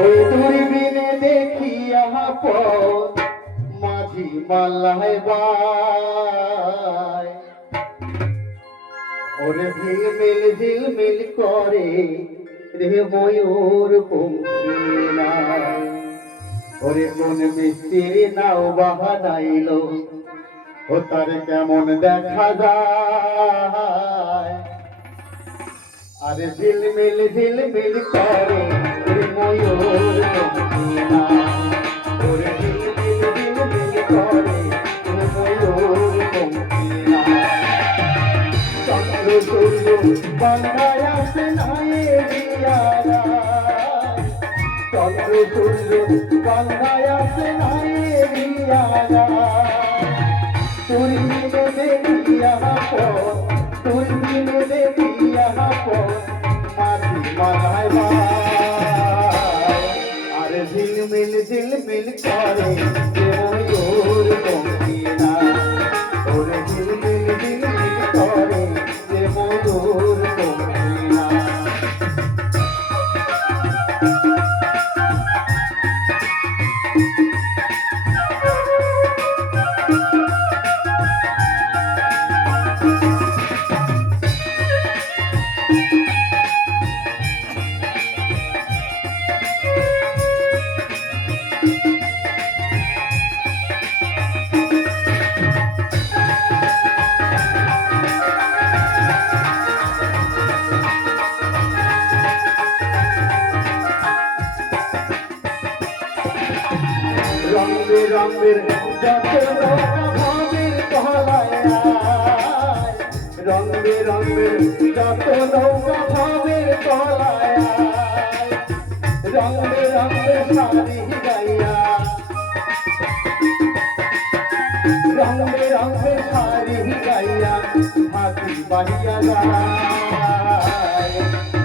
ওই দূরবীনে দেখিয়া পথ মাঝি মাল্লায় বাই, ওরে ঝিলমিল ঝিলমিল করে রে ময়ূর পঙ্খী নাই। ওরে কোন মিস্ত্রির নাও বাহানাইল, ও তার কেমন দেখা যায়। আরে ঝিলমিল ঝিলমিল করে রে ময়ূর পঙ্খী নাই। ওরে ঝিলমিল ঝিলমিল করে রে ময়ূর পঙ্খী নাই। চন্দ্র সূর্য বাংলায় আসে নাই রিয়ারা, চন্দ্র সূর্য বাংলায় আসে নাই রিয়ারা। তুই মিলে দেখিয়া পথ, তুই মিলে দেখিয়া পথ মাঝি মালায় বাই। আরে ঝিলমিল ঝিলমিল করে ময়ূর পঙ্খী নাই। ওরে ঝিলমিল ঝিলমিল করে ময়ূর পঙ্খী নাই। রং বেরঙের যত নৌকা ভাবের তলায় আয়, রং বেরঙের যত নৌকা ভাবের তলায় আয়। রং বেরঙের শাড়ি গাইয়া, রং বেরঙের শাড়ি গাইয়া হাতি বাহিয়া যায়।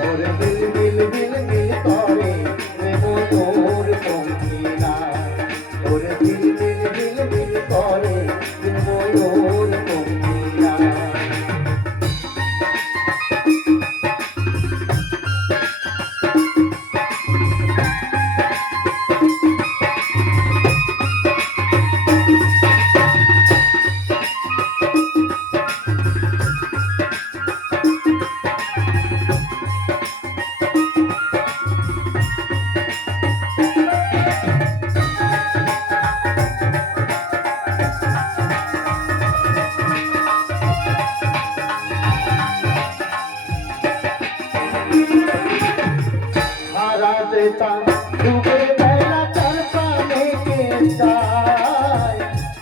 ওরে ঝিলমিল ঝিলমিল করে রে ময়ূর পঙ্খী নাই। ওরে ঝিলমিল ঝিলমিল করে রে ময়ূর পঙ্খী নাই। যেতা ডুবে বেলা তার পানে কে যায়,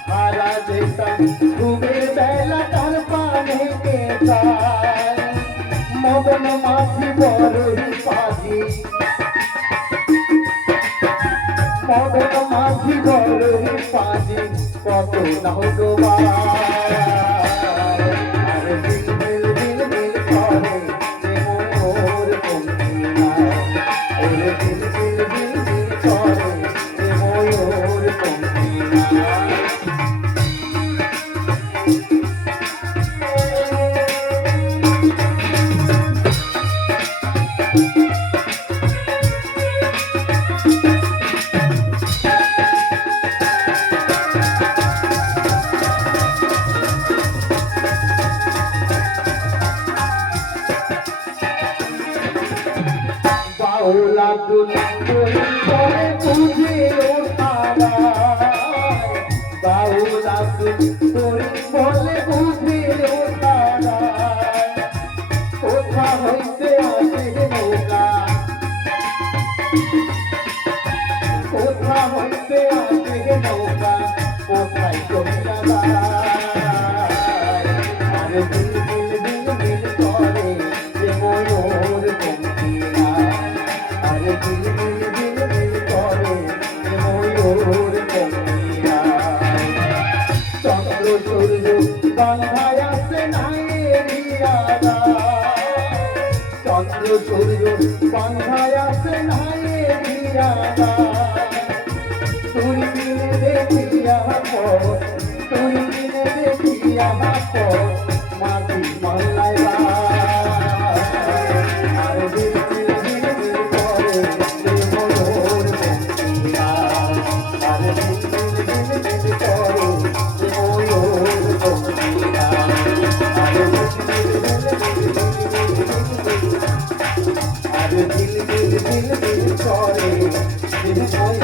হারা যেতা ডুবে বেলা তার পানে কে যায়। মদন মাঝি বড়ই পাজি, মদন মাঝি বড়ই পাজি কত নৌকোবাই। আরে ঝিলমিল ঝিলমিল করে রে ময়ূর পঙ্খী নাই। ওরে ঝিলমিল ঝিলমিল করে রে ময়ূর পঙ্খী নাই। বাউলা দুল দুল করে বুঝে ওঠারায়, বাউলা দুল দুল বলে বুঝে ওঠারায়। কোথা হইতে আসে নৌকা, কোথা হইতে আসে নৌকা, কোথায় চলিয়া যায়। আরে ঝিলমিল ঝিলমিল করে যে ময়ূর পঙ্খী নাই। আরে ঝিলমিল ঝিলমিল করে যে ময়ূর পঙ্খী নাই। চন্দ্র সূর্য বাংলায় আসে নাই রিয়ারা, চন্দ্র সূর্য বাংলায় আসে নাই রিয়ারা। তুই মিলে দেখিয়া পথ, তুই মিলে দেখিয়া পথ মাঝি মাল্লায় বাই। আরে ঝিলমিল ঝিলমিল করে রে ময়ূর করে, বিনয়